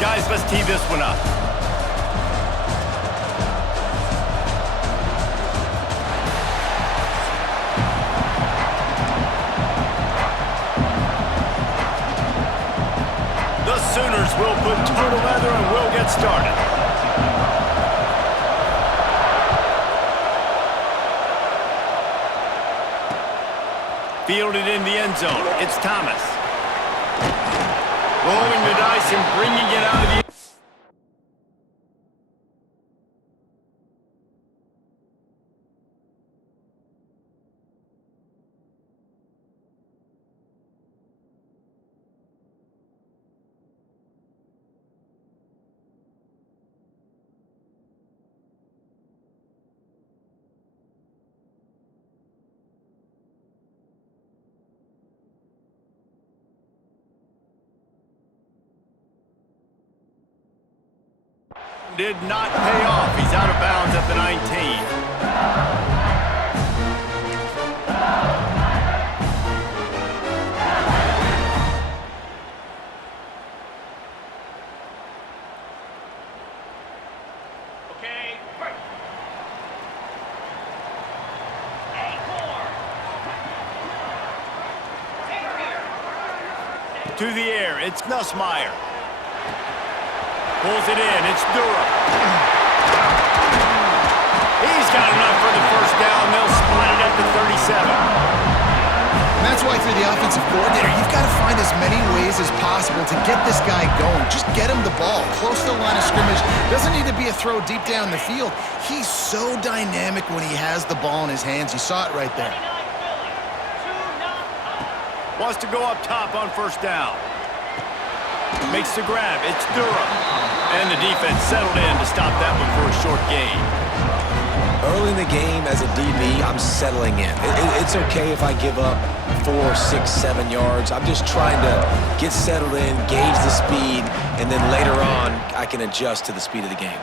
Guys, let's tee this one up. The Sooners will put total leather and will get started. Fielded in the end zone. It's Thomas. Rolling the dice and bringing it out of the... Did not pay off. He's out of bounds at the 19. Okay, break. To the air, it's Nussmeier. Pulls it in, it's Durham. He's got enough for the first down. They'll spot it at the 37. And that's why for the offensive coordinator, you've got to find as many ways as possible to get this guy going. Just get him the ball close to the line of scrimmage. Doesn't need to be a throw deep down the field. He's so dynamic when he has the ball in his hands. You saw it right there. Wants to go up top on first down. Makes the grab. It's Durham. And the defense settled in to stop that one for a short gain. Early in the game, as a DB, I'm settling in. It's okay if I give up 4, 6, 7 yards. I'm just trying to get settled in, gauge the speed, and then later on, I can adjust to the speed of the game.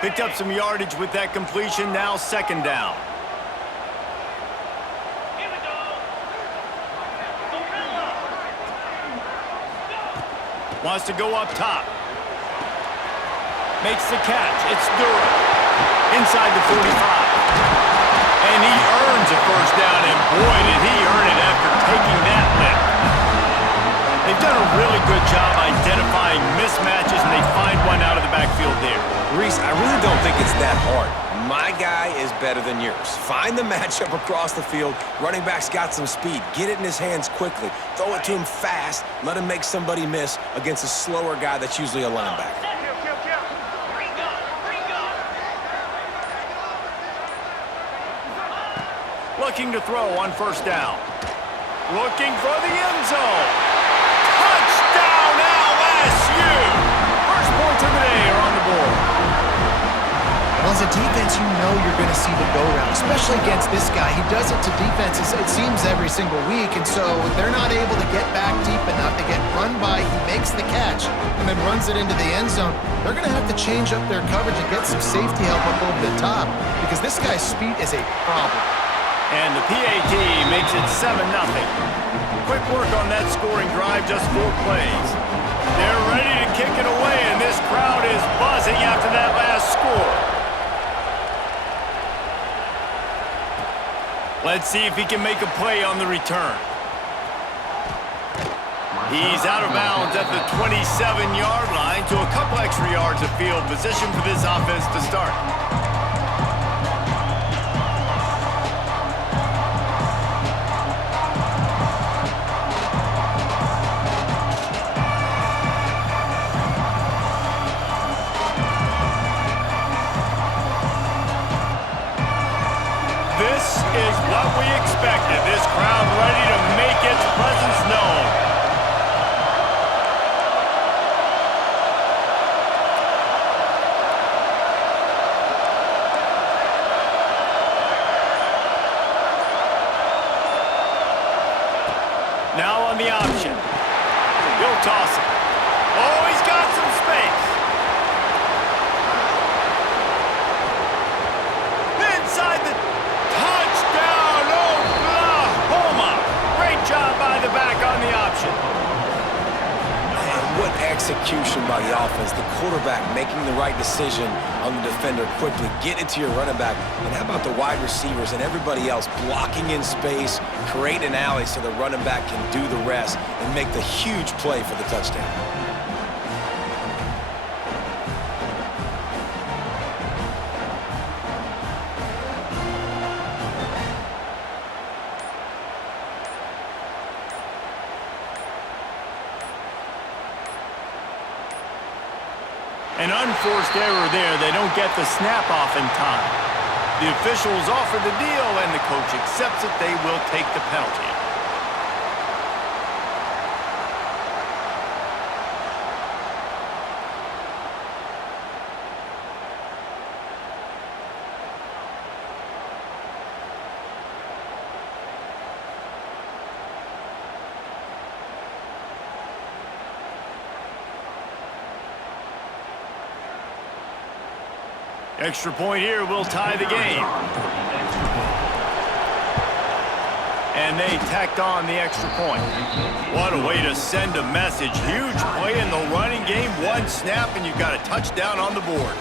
Picked up some yardage with that completion. Now second down. Wants to go up top. Makes the catch. It's Durham. Inside the 45. And he earns a first down, and boy, did he earn it after taking that lift. They've done a really good job identifying mismatches, and they find one out of the backfield there. Reese, I really don't think it's that hard. My guy is better than yours. Find the matchup across the field. Running back's got some speed. Get it in his hands quickly. Throw it to him fast. Let him make somebody miss against a slower guy that's usually a linebacker. Looking to throw on first down. Looking for the end zone. Touchdown LSU! First points of the day are on the board. Well, as a defense, you know you're going to see the go-round, especially against this guy. He does it to defenses, it seems, every single week, and so they're not able to get back deep enough to get run by. He makes the catch and then runs it into the end zone. They're going to have to change up their coverage and get some safety help up over the top because this guy's speed is a problem. And the PAT makes it 7-0. Quick work on that scoring drive, just 4 plays. They're ready to kick it away, and this crowd is buzzing after that last score. Let's see if he can make a play on the return. He's out of bounds at the 27-yard line to a couple extra yards of field position for this offense to start. This is what we expected. This crowd ready to make its presence known. Now on the option. He'll toss it. Oh, he's got some space. Inside the touchdown, Oklahoma. Great job by the back on the option. by the offense. The quarterback making the right decision on the defender quickly, get it to your running back. And how about the wide receivers and everybody else blocking in space, creating an alley so the running back can do the rest and make the huge play for the touchdown. An unforced error there. They don't get the snap off in time. The officials offer the deal, and the coach accepts it. They will take the penalty. Extra point here will tie the game. And they tacked on the extra point. What a way to send a message. Huge play in the running game. One snap, and you've got a touchdown on the board.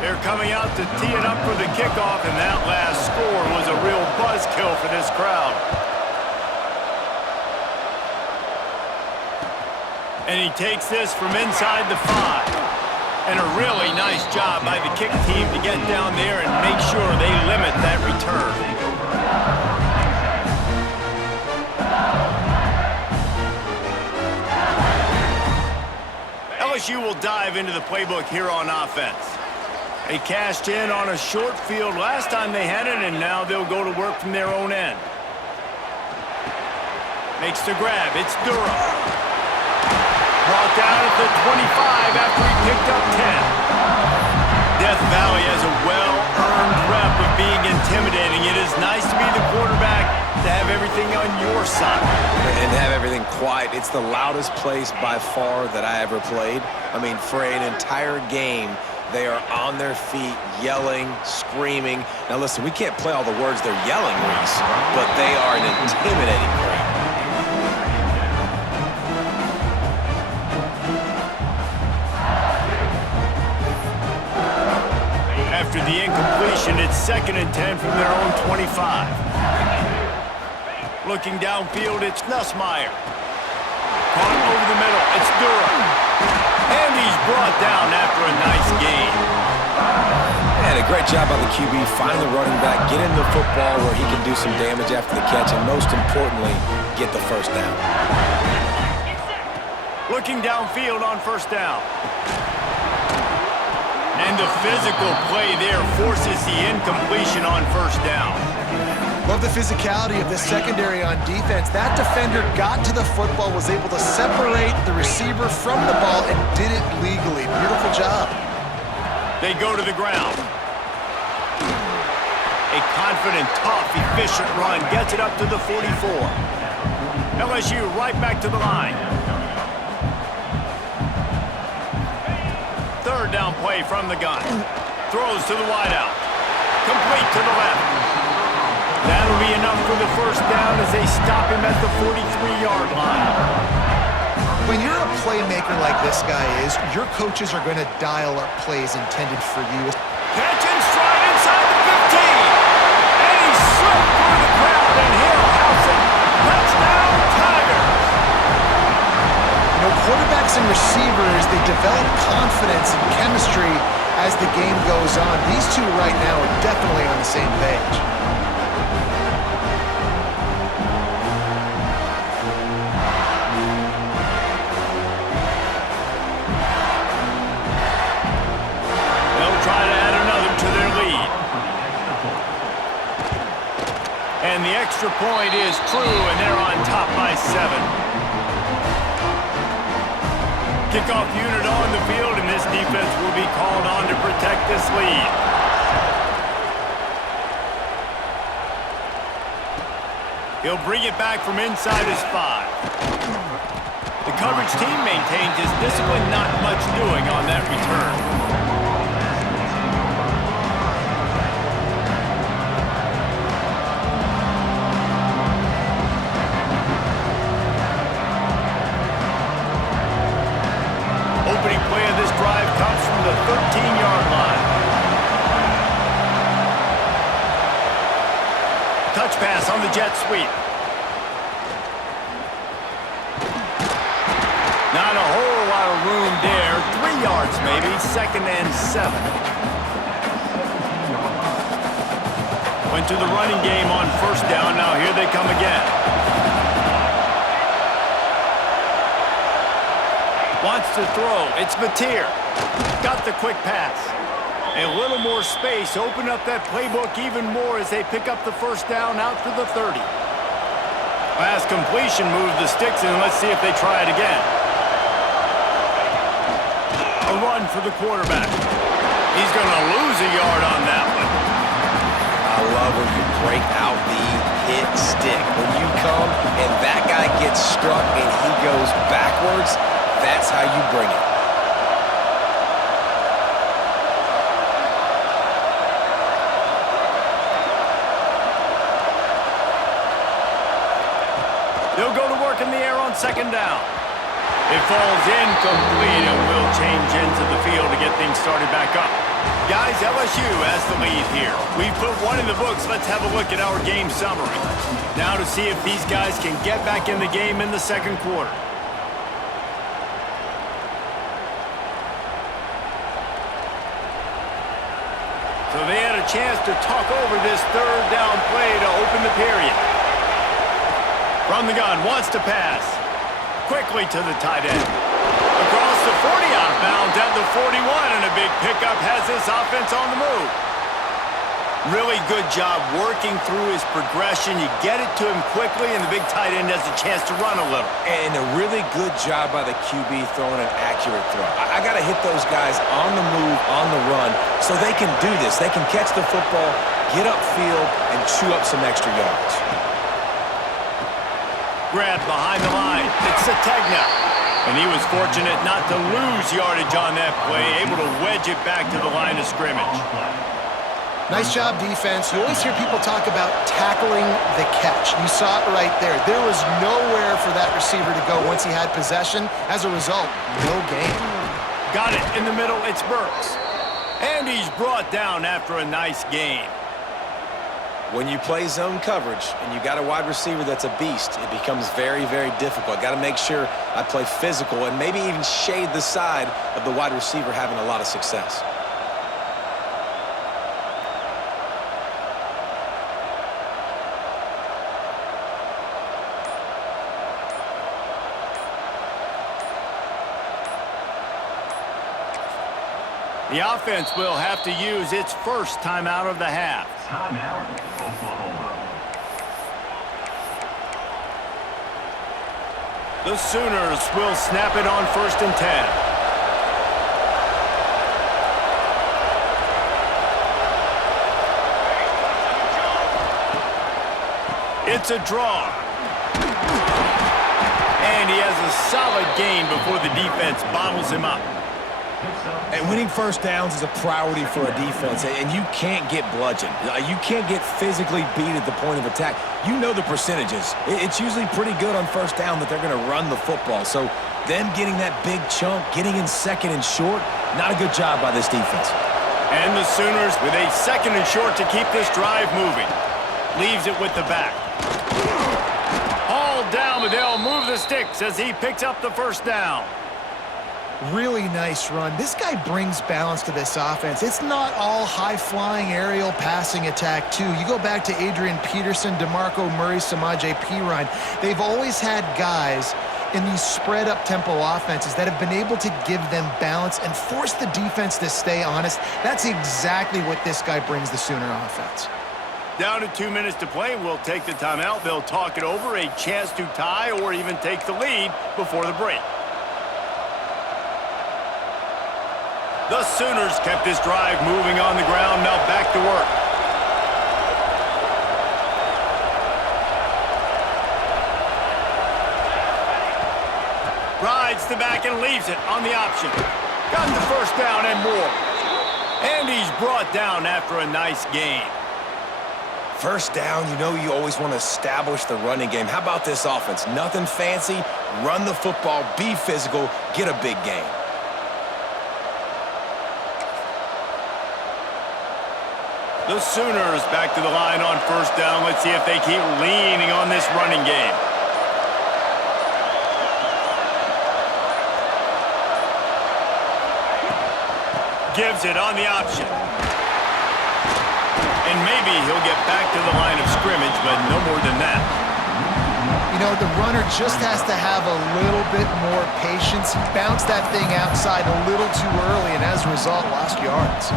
They're coming out to tee it up for the kickoff, and that last score was a real buzzkill for this crowd. And he takes this from inside the 5. And a really nice job by the kick team to get down there and make sure they limit that return. LSU will dive into the playbook here on offense. They cashed in on a short field last time they had it, and now they'll go to work from their own end. Makes the grab. It's Durham. Brought down at the 25 after he picked up 10. Death Valley has a well-earned rep of being intimidating. It is nice to be the quarterback, to have everything on your side. And have everything quiet. It's the loudest place by far that I ever played. I mean, for an entire game, they are on their feet, yelling, screaming. Now listen, we can't play all the words they're yelling, Reese, but they are an intimidating crowd. After the incompletion, it's 2nd and 10 from their own 25. Looking downfield, it's Nussmeier. Caught over the middle, it's Durham. And he's brought down after a nice gain. And a great job by the QB, find the running back, get in the football where he can do some damage after the catch, and most importantly, get the first down. Looking downfield on 1st down. And the physical play there forces the incompletion on 1st down. Love the physicality of this secondary on defense. That defender got to the football, was able to separate the receiver from the ball, and did it legally. Beautiful job. They go to the ground. A confident, tough, efficient run gets it up to the 44. LSU right back to the line. 3rd down play from the gun. Throws to the wideout. Complete to the left. That'll be enough for the 1st down as they stop him at the 43-yard line. When you're a playmaker like this guy is, your coaches are going to dial up plays intended for you. Catch and stride inside the 15. And he's slipped through the crowd, and he'll house it. Touchdown, Tigers. You know, quarterbacks and receivers, they develop confidence and chemistry as the game goes on. These two right now are definitely on the same page. And the extra point is true, and they're on top by 7. Kickoff unit on the field, and this defense will be called on to protect this lead. He'll bring it back from inside his 5. The coverage team maintains his discipline, not much doing on that return. comes from the 13-yard line. Touch pass on the jet sweep. Not a whole lot of room there. 3 yards maybe. 2nd and 7. Went to the running game on 1st down. Now here they come again. Wants to throw. It's Mateer. Got the quick pass. A little more space. Open up that playbook even more as they pick up the 1st down out to the 30. Pass completion moves the sticks in. Let's see if they try it again. A run for the quarterback. He's going to lose a yard on that one. I love when you break out the hit stick. When you come and that guy gets struck and he goes backwards, that's how you bring it. They'll go to work in the air on 2nd down. It falls incomplete and will change into the field to get things started back up. Guys, LSU has the lead here. We've put one in the books. Let's have a look at our game summary. Now to see if these guys can get back in the game in the 2nd quarter. So they had a chance to talk over this 3rd down play to open the period. From the gun, wants to pass. Quickly to the tight end. Across the 40, out of bounds at the 41, and a big pickup has this offense on the move. Really good job working through his progression. You get it to him quickly, and the big tight end has a chance to run a little. And a really good job by the QB throwing an accurate throw. I got to hit those guys on the move, on the run, so they can do this. They can catch the football, get upfield, and chew up some extra yards. Grabbed behind the line. It's Sategna. And he was fortunate not to lose yardage on that play, able to wedge it back to the line of scrimmage. Nice job, defense. You always hear people talk about tackling the catch. You saw it right there. There was nowhere for that receiver to go once he had possession. As a result, no gain. Got it in the middle. It's Burks. And he's brought down after a nice gain. When you play zone coverage and you got a wide receiver that's a beast, it becomes very, very difficult. Got to make sure I play physical and maybe even shade the side of the wide receiver having a lot of success. The offense will have to use its 1st timeout of the half. Timeout, Oklahoma. The Sooners will snap it on 1st and 10. It's a draw. And he has a solid gain before the defense bottles him up. And winning 1st downs is a priority for a defense, and you can't get bludgeoned. You can't get physically beat at the point of attack. You know the percentages. It's usually pretty good on 1st down that they're going to run the football. So them getting that big chunk, getting in 2nd and short, not a good job by this defense. And the Sooners with a 2nd and short to keep this drive moving. Leaves it with the back. Hauled down, but they'll move the sticks as he picks up the 1st down. Really nice run. This guy brings balance to this offense. It's not all high-flying aerial passing attack, too. You go back to Adrian Peterson, DeMarco Murray, Samaje Perine. They've always had guys in these spread-up tempo offenses that have been able to give them balance and force the defense to stay honest. That's exactly what this guy brings the Sooner offense. Down to 2 minutes to play. We'll take the timeout. They'll talk it over, a chance to tie or even take the lead before the break. The Sooners kept this drive moving on the ground. Now back to work. Rides the back and leaves it on the option. Got the 1st down and more. And he's brought down after a nice gain. 1st down, you know you always want to establish the running game. How about this offense? Nothing fancy. Run the football, be physical, get a big gain. The Sooners back to the line on first down. Let's see if they keep leaning on this running game. Gives it on the option. And maybe he'll get back to the line of scrimmage, but no more than that. You know, the runner just has to have a little bit more patience. He bounced that thing outside a little too early, and as a result, lost yards.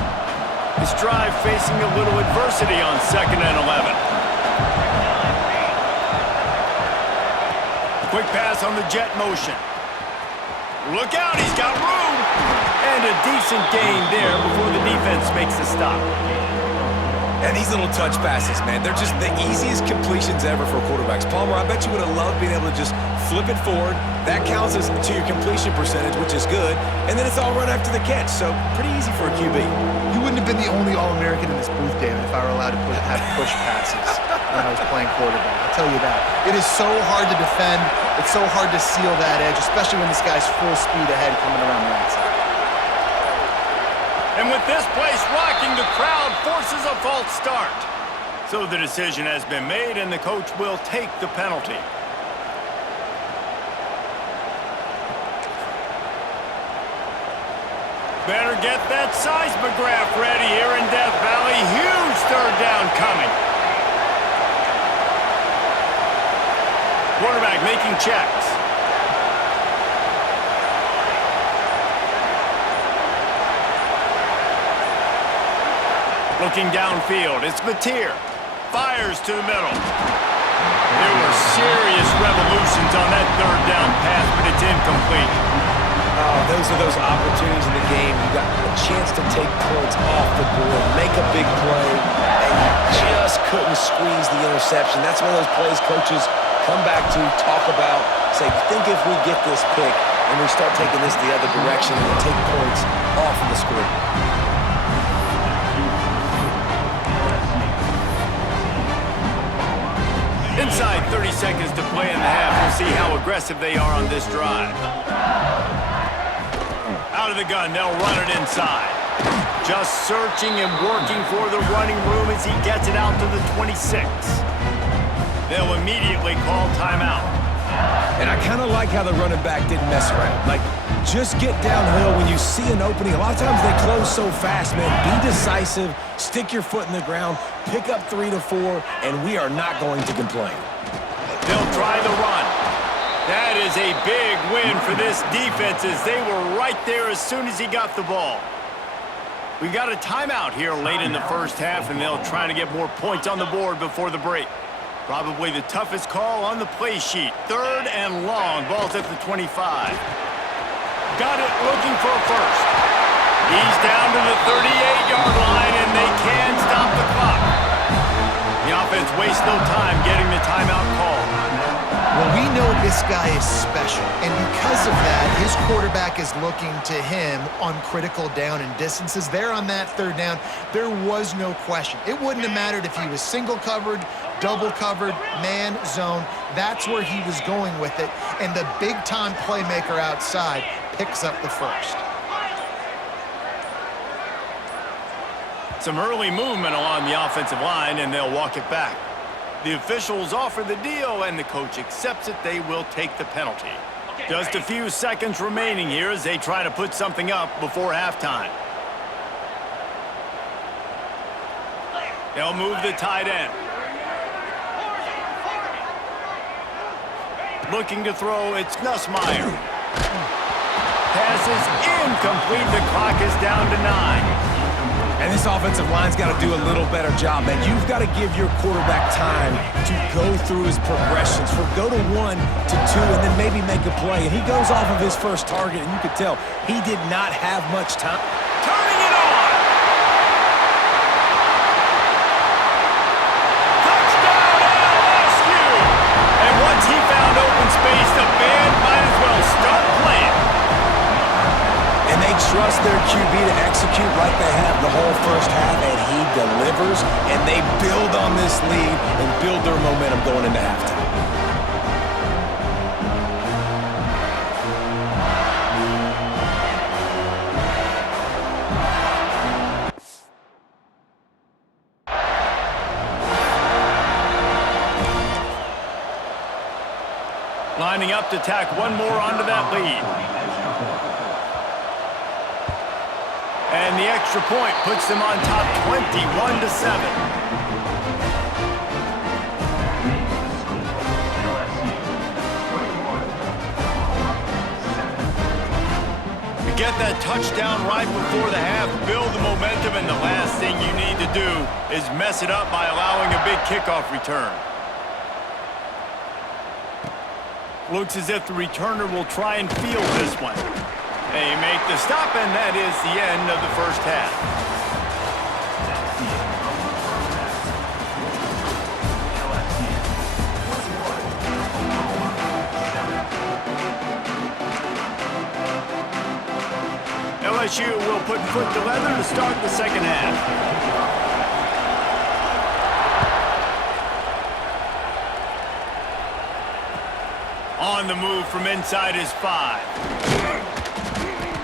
This drive facing a little adversity on 2nd and 11. Quick pass on the jet motion. Look out, he's got room! And a decent gain there before the defense makes the stop. And these little touch passes, man, they're just the easiest completions ever for quarterbacks. Palmer, I bet you would have loved being able to just flip it forward. That counts as to your completion percentage, which is good. And then it's all run after the catch, so pretty easy for a QB. You wouldn't have been the only All-American in this booth, David, if I were allowed to have push passes when I was playing quarterback. I'll tell you that. It is so hard to defend. It's so hard to seal that edge, especially when this guy's full speed ahead coming around the outside. And with this place rocking, the crowd forces a false start. So the decision has been made, and the coach will take the penalty. Better get that seismograph ready here in Death Valley. Huge third down coming. Quarterback making checks. Looking downfield, it's Mateer. Fires to the middle. There were serious revolutions on that third down pass, but it's incomplete. Oh, those are those opportunities in the game. You got a chance to take points off the board, make a big play, and you just couldn't squeeze the interception. That's one of those plays coaches come back to, talk about, say, think if we get this pick and we start taking this the other direction and we take points off of the score. Inside 30 seconds to play in the half. We'll see how aggressive they are on this drive. Out of the gun, they'll run it inside. Just searching and working for the running room as he gets it out to the 26. They'll immediately call timeout. And I kind of like how the running back didn't mess around. Like, just get downhill when you see an opening. A lot of times they close so fast, man. Be decisive, stick your foot in the ground, pick up 3 to 4, and we are not going to complain. They'll try the run. That is a big win for this defense as they were right there as soon as he got the ball. We got a timeout here late in the first half, and they'll try to get more points on the board before the break. Probably the toughest call on the play sheet. 3rd and long. Ball's at the 25. Got it looking for a first. He's down to the 38-yard line, and they can stop the clock. The offense wastes no time getting the timeout call. Well, we know this guy is special, and because of that, his quarterback is looking to him on critical down and distances. There on that third down, there was no question. It wouldn't have mattered if he was single covered, double covered, man, zone. That's where he was going with it, and the big-time playmaker outside picks up the first. Some early movement along the offensive line, and they'll walk it back. The officials offer the deal, and the coach accepts it. They will take the penalty. Just a few seconds remaining here as they try to put something up before halftime. They'll move the tight end. Looking to throw, it's Nussmeier. Pass is incomplete. The clock is down to 9. And this offensive line's got to do a little better job, man. You've got to give your quarterback time to go through his progressions. Go to 1 to 2 and then maybe make a play. And he goes off of his first target, and you could tell he did not have much time. Turning it on! Touchdown LSU! And once he found open space, the band might as well start playing. And they trust their QB to execute like they have the whole first half, and he delivers, and they build on this lead and build their momentum going into halftime. Lining up to tack one more onto that lead. And the extra point puts them on top 21-7. Get that touchdown right before the half, build the momentum, and the last thing you need to do is mess it up by allowing a big kickoff return. Looks as if the returner will try and field this one. They make the stop, and that is the end of the first half. LSU will put foot to leather to start the second half. On the move from inside his 5.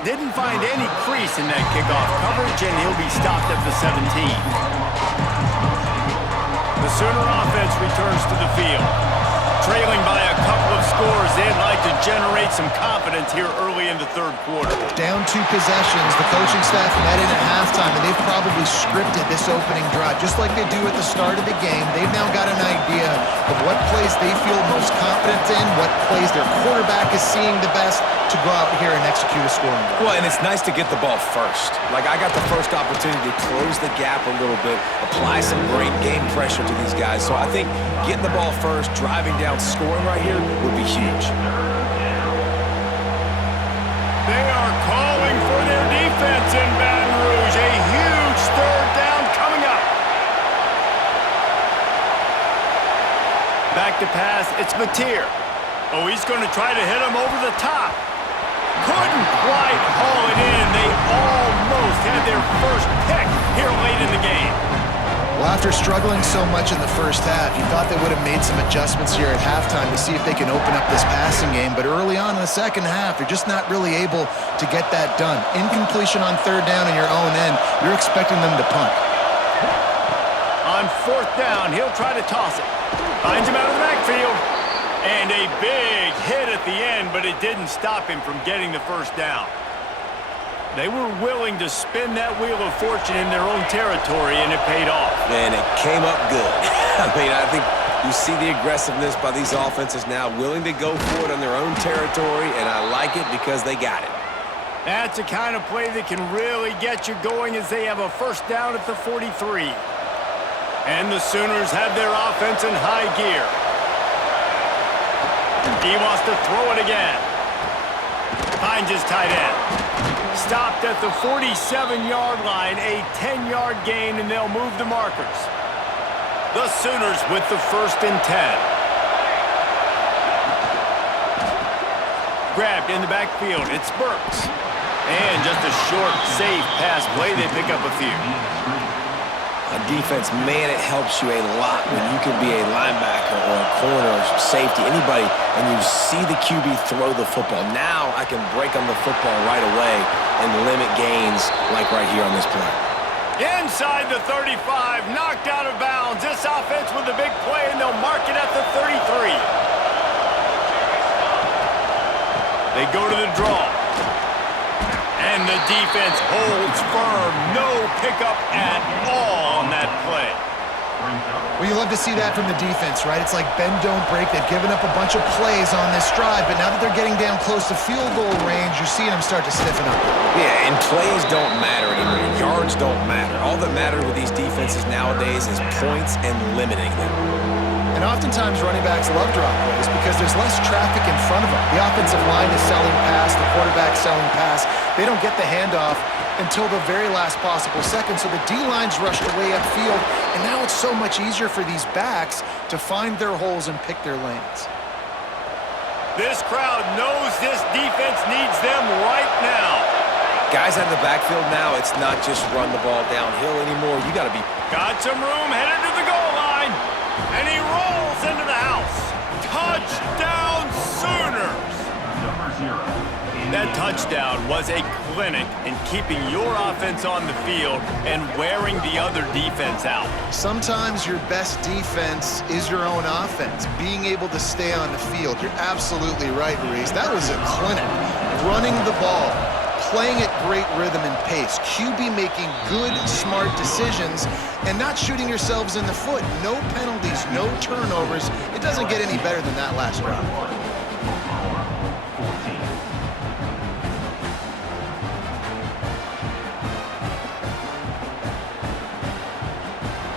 Didn't find any crease in that kickoff coverage, and he'll be stopped at the 17. The Sooner offense returns to the field. Trailing by a couple of scores, they'd like to generate some confidence here early in the third quarter. Down 2 possessions, the coaching staff met in at halftime, and they've probably scripted this opening drive. Just like they do at the start of the game, they've now got an idea of what plays they feel most confident in, what plays their quarterback is seeing the best to go out here and execute a scoring drive. Well, and it's nice to get the ball first. Like, I got the first opportunity to close the gap a little bit, apply some great game pressure to these guys. So I think getting the ball first, driving down, scoring right here would be huge. They are calling for their defense in Baton Rouge. A huge third down coming up. Back to pass, it's Mateer. Oh, he's going to try to hit him over the top. Couldn't quite haul it in. They almost had their first pick here late in the game. Well, after struggling so much in the first half, you thought they would have made some adjustments here at halftime to see if they can open up this passing game. But early on in the second half, they're just not really able to get that done. Incompletion on third down in your own end, you're expecting them to punt. On fourth down, he'll try to toss it. Finds him out of the backfield. And a big hit at the end, but it didn't stop him from getting the first down. They were willing to spin that wheel of fortune in their own territory, and it paid off. And it came up good. I mean, I think you see the aggressiveness by these offenses now, willing to go for it on their own territory, and I like it because they got it. That's the kind of play that can really get you going as they have a first down at the 43. And the Sooners have their offense in high gear. He wants to throw it again. Finds his tight end. Stopped at the 47-yard line, a 10-yard gain, and they'll move the markers. The Sooners with the 1st and 10. Grabbed in the backfield, it's Burks. And just a short, safe pass play, they pick up a few. On defense, man, it helps you a lot when you can be a linebacker or a corner or safety, anybody, and you see the QB throw the football. Now I can break on the football right away and limit gains like right here on this play. Inside the 35, knocked out of bounds. This offense with a big play, and they'll mark it at the 33. They go to the draw. And the defense holds firm. No pickup at all on that play. Well, you love to see that from the defense, right? It's like bend, don't break. They've given up a bunch of plays on this drive, but now that they're getting down close to field goal range, you're seeing them start to stiffen up. Yeah, and plays don't matter anymore. Yards don't matter. All that matters with these defenses nowadays is points and limiting them. And oftentimes running backs love drop plays because there's less traffic in front of them. The offensive line is selling pass, the quarterback's selling pass. They don't get the handoff until the very last possible second, so the D-line's rushed away upfield, and now it's so much easier for these backs to find their holes and pick their lanes. This crowd knows this defense needs them right now. Guys out of the backfield now, it's not just run the ball downhill anymore. You got to be... Got some room, headed to the goal line. And he rolls into the house. Touchdown, Sooners. Number 0. That touchdown was a clinic in keeping your offense on the field and wearing the other defense out. Sometimes your best defense is your own offense, being able to stay on the field. You're absolutely right, Reese. That was a clinic. Running the ball, playing at great rhythm and pace, QB making good, smart decisions, and not shooting yourselves in the foot. No penalties, no turnovers. It doesn't get any better than that last round.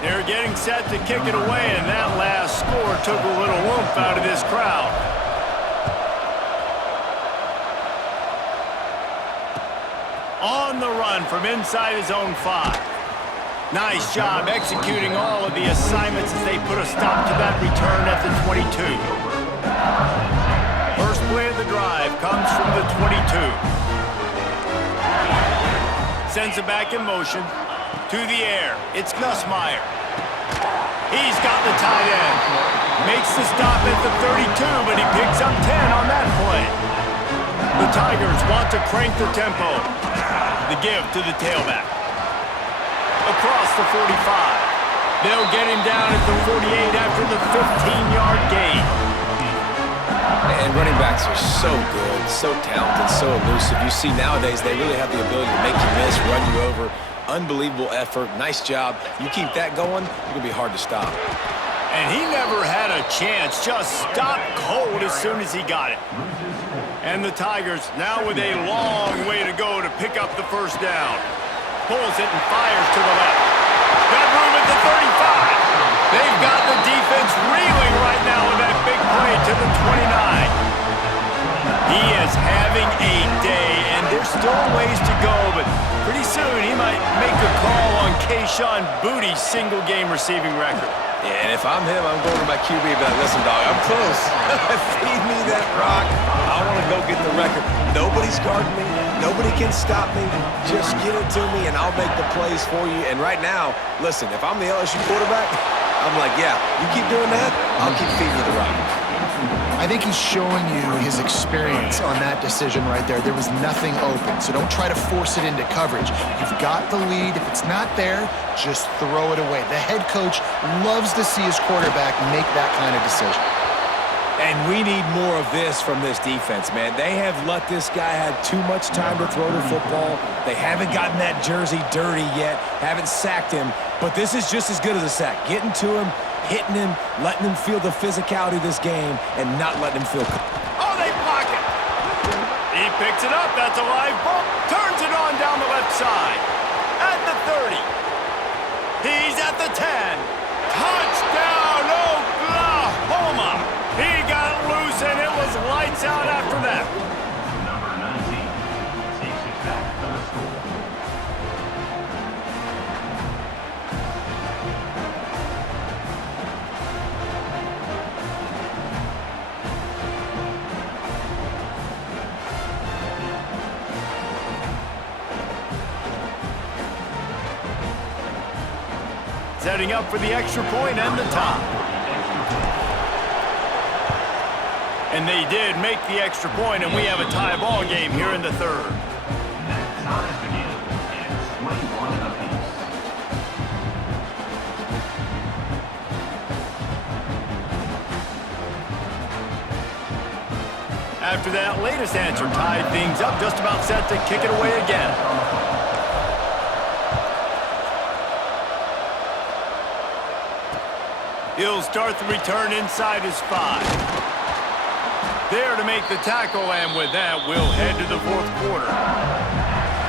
They're getting set to kick it away, and that last score took a little oomph out of this crowd. On the run from inside his own 5. Nice job executing all of the assignments as they put a stop to that return at the 22. First play of the drive comes from the 22. Sends it back in motion. To the air. It's Nussmeier. He's got the tight end. Makes the stop at the 32, but he picks up 10 on that play. The Tigers want to crank the tempo. The give to the tailback. Across the 45. They'll get him down at the 48 after the 15-yard gain. And running backs are so good, so talented, so elusive. You see nowadays they really have the ability to make you miss, run you over. Unbelievable effort. Nice job. You keep that going, it'll be hard to stop. And he never had a chance. Just stopped cold as soon as he got it. And the Tigers now with a long way to go to pick up the first down. Pulls it and fires to the left. Got room at the 35. They've got the defense reeling right now with that big play to the 29. He is having a day, and there's still ways to go, but pretty soon he might make a call on Kayshon Boutte's single-game receiving record. Yeah, and if I'm him, I'm going to my QB and be like, listen, dog, I'm close. Feed me that rock. I want to go get the record. Nobody's guarding me. Nobody can stop me. Just get it to me, and I'll make the plays for you. And right now, listen, if I'm the LSU quarterback, I'm like, yeah, you keep doing that, I'll keep feeding you the rock. I think he's showing you his experience on that decision right there. There was nothing open, so don't try to force it into coverage. You've got the lead. If it's not there, just throw it away. The head coach loves to see his quarterback make that kind of decision. And we need more of this from this defense, man. They have let this guy have too much time to throw the football. They haven't gotten that jersey dirty yet, haven't sacked him, but this is just as good as a sack. Getting to him, hitting him, letting him feel the physicality of this game, and not letting him feel... Oh, they block it! He picks it up. That's a live ball. Turns it on down the left side. At the 30. He's at the 10. Touchdown, Oklahoma! He got loose, and it was lights out after that. Number 19 takes it back for the score. Setting up for the extra point and the tie. And they did make the extra point, and we have a tie ball game here in the third. Next time begins. It's 21 apiece. After that latest answer tied things up, just about set to kick it away again. He'll start the return inside his 5. There to make the tackle, and with that, we'll head to the fourth quarter.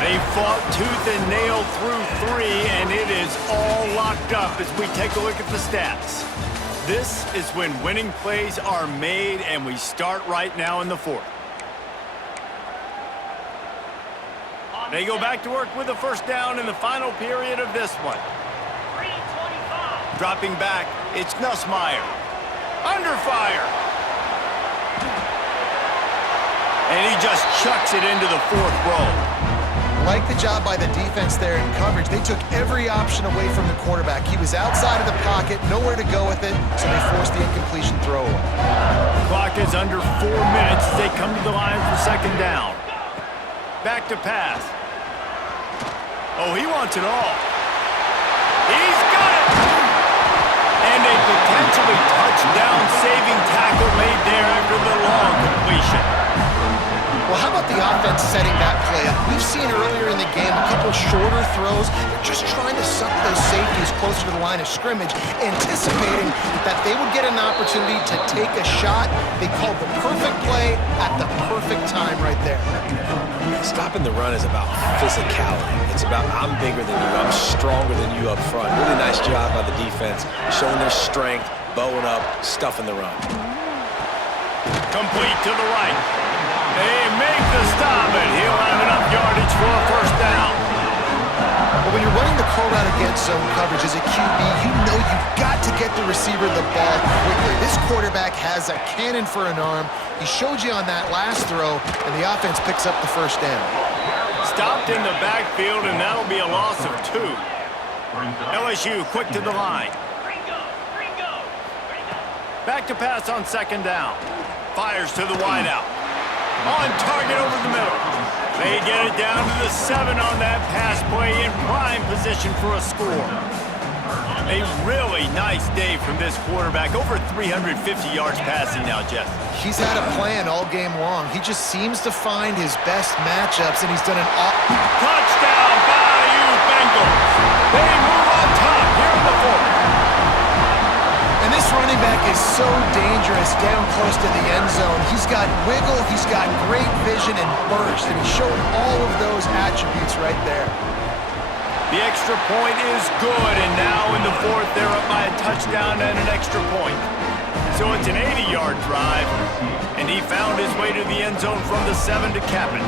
They fought tooth and nail through 3, and it is all locked up as we take a look at the stats. This is when winning plays are made, and we start right now in the fourth. They go back to work with a first down in the final period of this one. Dropping back, it's Nussmeier. Under fire. And he just chucks it into the fourth row. Like the job by the defense there in coverage. They took every option away from the quarterback. He was outside of the pocket, nowhere to go with it, so they forced the incompletion throwaway. Clock is under 4 minutes as they come to the line for second down. Back to pass. Oh, he wants it all. He's got it! And a potentially touchdown-saving tackle made there after the long completion. Well, how about the offense setting that play up? We've seen earlier in the game a couple shorter throws. They're just trying to suck those safeties closer to the line of scrimmage, anticipating that they would get an opportunity to take a shot. They called the perfect play at the perfect time right there. Stopping the run is about physicality. It's about I'm bigger than you, I'm stronger than you up front. Really nice job by the defense, showing their strength, bowing up, stuffing the run. Complete to the right. They make the stop, and he'll have enough yardage for a first down. But when you're running the curl route against zone coverage as a QB, you know you've got to get the receiver the ball quickly. This quarterback has a cannon for an arm. He showed you on that last throw, and the offense picks up the first down. Stopped in the backfield, and that'll be a loss of 2. LSU quick to the line. Back to pass on second down. Fires to the wideout. On target over the middle. They get it down to the 7 on that pass play in prime position for a score. A really nice day from this quarterback. Over 350 yards passing now, Jeff. He's had a plan all game long. He just seems to find his best matchups, and he's done an touchdown, Bayou Bengals. They move on top here in the 4th. And this running back is so dangerous down close to the end zone. He's got wiggle, he's got great vision and burst, and he showed all of those attributes right there. The extra point is good, and now in the 4th, they're up by a touchdown and an extra point. So it's an 80-yard drive, and he found his way to the end zone from the 7 to cap it.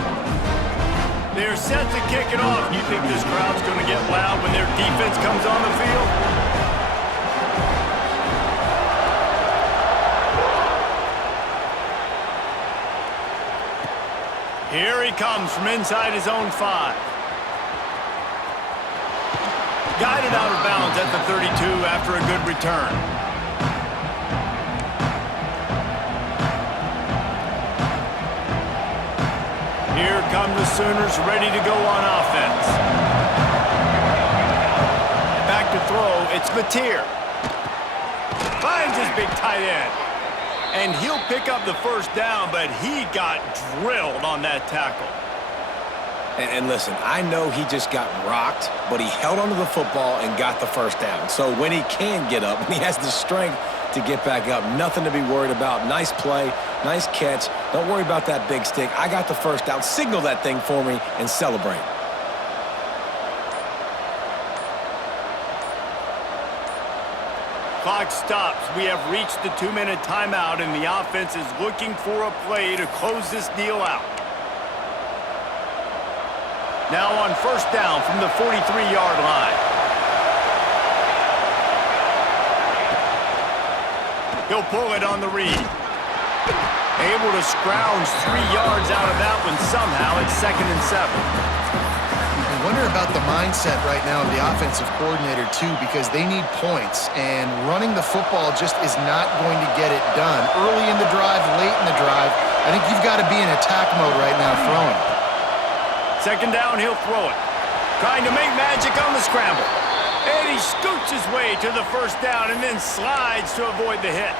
They're set to kick it off. You think this crowd's going to get loud when their defense comes on the field? Here he comes from inside his own 5. Guided out of bounds at the 32 after a good return. Here come the Sooners ready to go on offense. Back to throw, it's Mateer. Finds his big tight end. And he'll pick up the first down, but he got drilled on that tackle. And listen, I know he just got rocked, but he held onto the football and got the first down. So when he can get up, when he has the strength to get back up, nothing to be worried about. Nice play, nice catch. Don't worry about that big stick. I got the first down. Signal that thing for me and celebrate. Clock stops. We have reached the 2-minute timeout, and the offense is looking for a play to close this deal out. Now on first down from the 43-yard line. He'll pull it on the read. Able to scrounge 3 yards out of that one somehow. It's 2nd and 7. I wonder about the mindset right now of the offensive coordinator, too, because they need points, and running the football just is not going to get it done. Early in the drive, late in the drive, I think you've got to be in attack mode right now throwing. Second down, he'll throw it. Trying to make magic on the scramble. And he scoots his way to the first down and then slides to avoid the hit.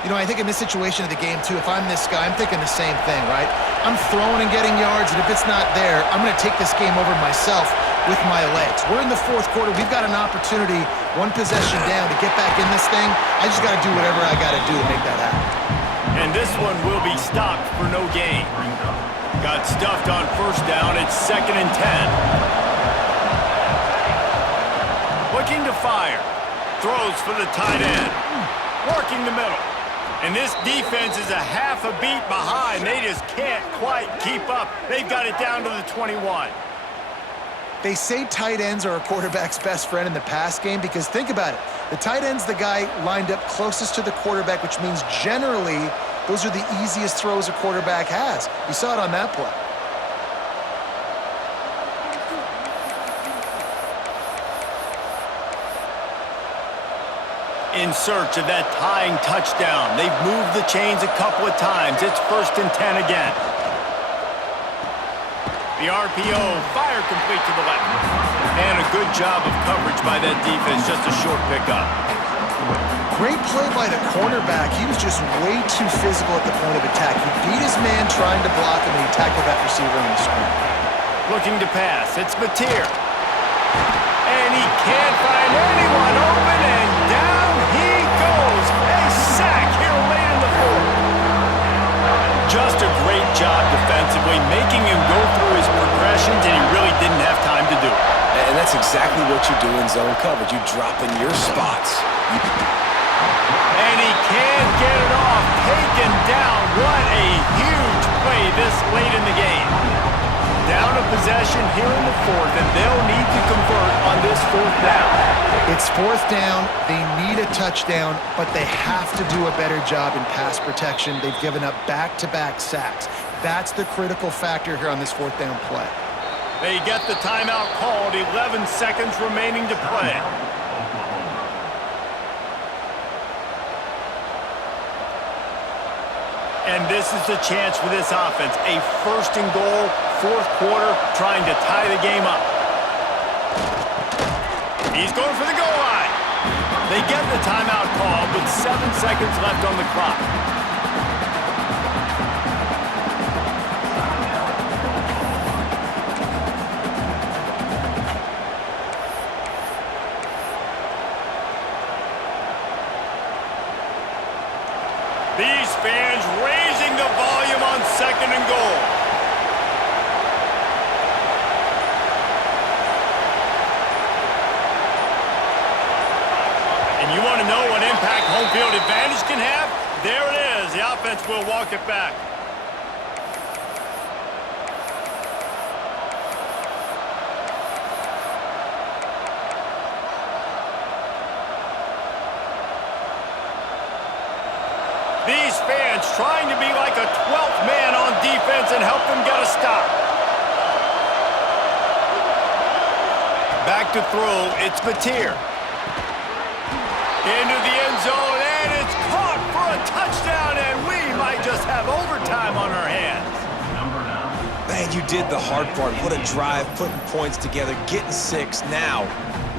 You know, I think in this situation of the game, too, if I'm this guy, I'm thinking the same thing, right? I'm throwing and getting yards, and if it's not there, I'm going to take this game over myself with my legs. We're in the 4th quarter. We've got an opportunity, 1 possession down, to get back in this thing. I just got to do whatever I got to do to make that happen. And this one will be stopped for no gain. Got stuffed on first down. It's 2nd and 10. Looking to fire. Throws for the tight end. Working the middle. And this defense is a half a beat behind. They just can't quite keep up. They've got it down to the 21. They say tight ends are a quarterback's best friend in the pass game because think about it. The tight end's the guy lined up closest to the quarterback, which means generally those are the easiest throws a quarterback has. You saw it on that play. In search of that tying touchdown. They've moved the chains a couple of times. It's 1st and 10 again. The RPO, fire complete to the left. And a good job of coverage by that defense, just a short pickup. Great play by the cornerback. He was just way too physical at the point of attack. He beat his man trying to block him, and he tackled that receiver on the screen. Looking to pass, it's Mateer. And he can't find anyone open, and down he goes. A sack here late in the fourth. Just a great job defensively, making him go through his progressions, and he really didn't have time to do it. And that's exactly what you do in zone coverage. You drop in your spots. And he can't get it off. Taken down. What a huge play this late in the game. Down a possession here in the fourth, and they'll need to convert on this fourth down. It's fourth down. They need a touchdown, but they have to do a better job in pass protection. They've given up back-to-back sacks. That's the critical factor here on this fourth down play. They get the timeout called. 11 seconds remaining to play. And this is the chance for this offense. A first and goal, fourth quarter, trying to tie the game up. He's going for the goal line. They get the timeout call with 7 seconds left on the clock. These fans raising the volume on second and goal. And you want to know what impact home field advantage can have? There it is. The offense will walk it back. These fans trying to be like a 12th man on defense and help them get a stop. Back to throw, it's Mateer. Into the end zone, and it's caught for a touchdown, and we might just have overtime on our hands. Man, you did the hard part. What a drive, putting points together, getting 6. Now,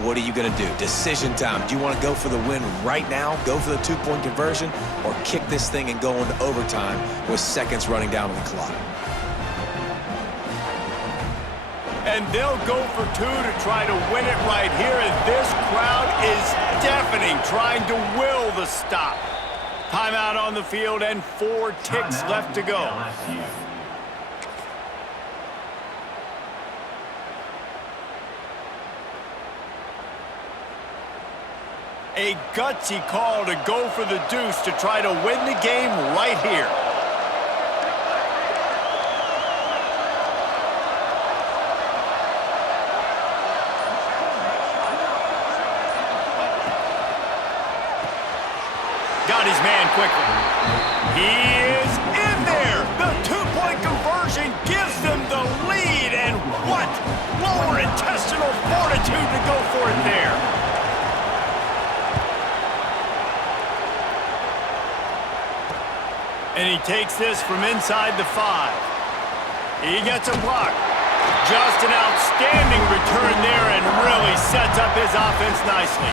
what are you going to do? Decision time. Do you want to go for the win right now, go for the 2-point conversion, or kick this thing and go into overtime with seconds running down on the clock? And they'll go for 2 to try to win it right here, and this crowd is deafening, trying to will the stop. Timeout on the field and 4 ticks left to go. A gutsy call to go for the deuce to try to win the game right here. Got his man quickly. He is in there. The 2-point conversion gives them the lead. And what lower intestinal fortitude to go for it there. And he takes this from inside the 5. He gets a block. Just an outstanding return there and really sets up his offense nicely.